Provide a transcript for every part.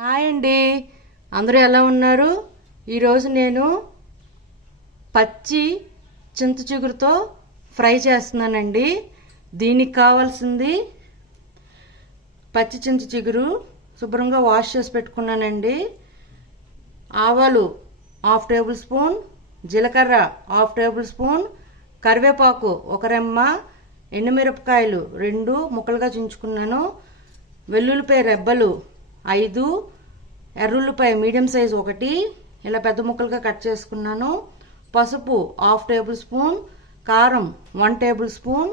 Hi అండి, అందరూ ఎలా ఉన్నారు? ఈరోజు నేను పచ్చి చింత చిగురుతో ఫ్రై చేస్తున్నానండి. దీనికి కావాల్సింది పచ్చి చింత చిగురు శుభ్రంగా వాష్ చేసి పెట్టుకున్నానండి. ఆవాలు 1/2 టేబుల్ స్పూన్, జీలకర్ర 1/2 టేబుల్ స్పూన్, కరివేపాకు 1 రెమ్మ, ఎండుమిరపకాయలు 2 ముక్కలుగా చించుకున్నాను, వెల్లుల్లిపాయ రెబ్బలు 5, ఎర్రుల్లిపాయ మీడియం సైజ్ 1 ఇలా పెద్ద ముక్కలుగా కట్ చేసుకున్నాను, పసుపు 1/2 టేబుల్ స్పూన్, కారం 1 టేబుల్ స్పూన్,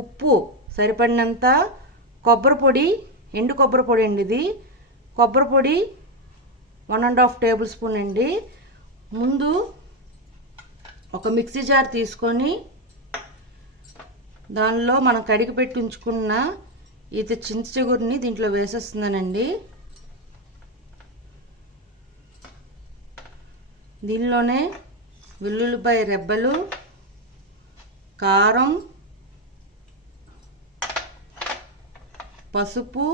ఉప్పు సరిపడినంత, కొబ్బరి పొడి, ఎండు కొబ్బరి పొడి అండి ఇది, కొబ్బరి పొడి 1.5 టేబుల్ స్పూన్ అండి. ముందు ఒక మిక్సీ జార్ తీసుకొని దానిలో మనం కడిగి పెట్టి ఉంచుకున్న ఇది చింత చిగురుని దీంట్లో వేసేస్తున్నానండి. దీనిలోనే వెల్లుల్లిపాయ రెబ్బలు, కారం, పసుపు,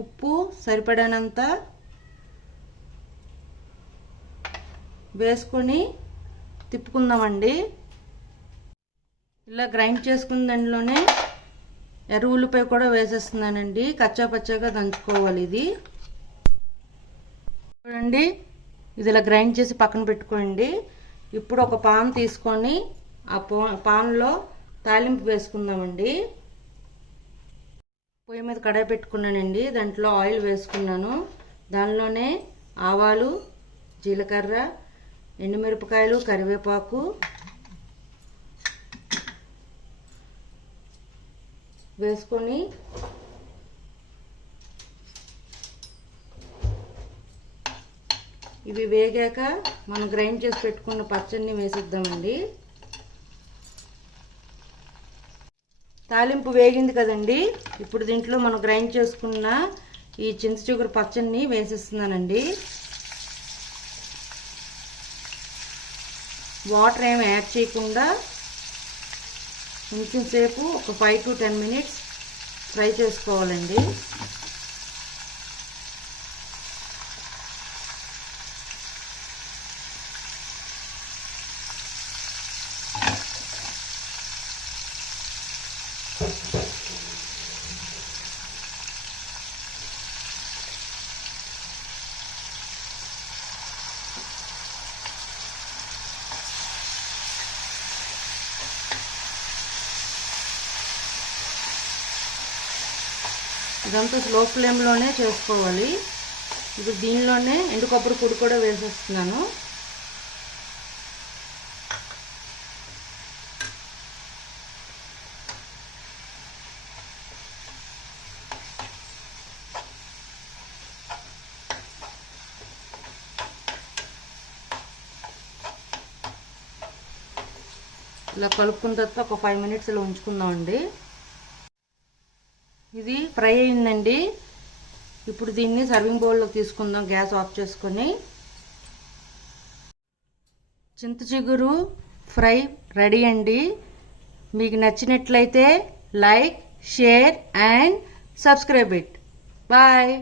ఉప్పు సరిపడినంత వేసుకొని తిప్పుకుందామండి. ఇలా గ్రైండ్ చేసుకున్న దానిలోనే ఎర్ర ఉల్లిపాయ కూడా వేసేస్తున్నానండి. కచ్చా పచ్చాగా దంచుకోవాలి ఇది. చూడండి, ఇది ఇలా గ్రైండ్ చేసి పక్కన పెట్టుకోండి. ఇప్పుడు ఒక పాన్ తీసుకొని ఆ పాన్లో తాలింపు వేసుకుందామండి. పొయ్యి మీద కడాయి పెట్టుకున్నానండి, దాంట్లో ఆయిల్ వేసుకున్నాను. దానిలోనే ఆవాలు, జీలకర్ర, ఎండుమిరపకాయలు, కరివేపాకు వేసుకొని ఇవి వేగాక మనం గ్రైండ్ చేసి పెట్టుకున్న పచ్చడిని వేసిద్దామండి. తాలింపు వేగింది కదండి, ఇప్పుడు దీంట్లో మనం గ్రైండ్ చేసుకున్న ఈ చింత చిగురు పచ్చడిని వేసేస్తున్నానండి. వాటర్ ఏమి యాడ్ చేయకుండా కొంచెం సేపు ఒక 5 to 10 minutes ఫ్రై చేసుకోవాలండి. ఇదంతా స్లో ఫ్లేమ్లోనే చేసుకోవాలి. ఇప్పుడు దీనిలోనే ఎండు కొబ్బరి పొడి కూడా వేసేస్తున్నాను. ఇలా కలుపుకున్న తర్వాత ఒక 5 minutes ఇలా ఉంచుకుందామండి. ఇది ఫ్రై అయిందండి. ఇప్పుడు దీన్ని సర్వింగ్ బౌల్లో తీసుకుందాం, గ్యాస్ ఆఫ్ చేసుకొని. చింత చిగురు ఫ్రై రెడీ అండి. మీకు నచ్చినట్లయితే like, share and subscribe it. Bye.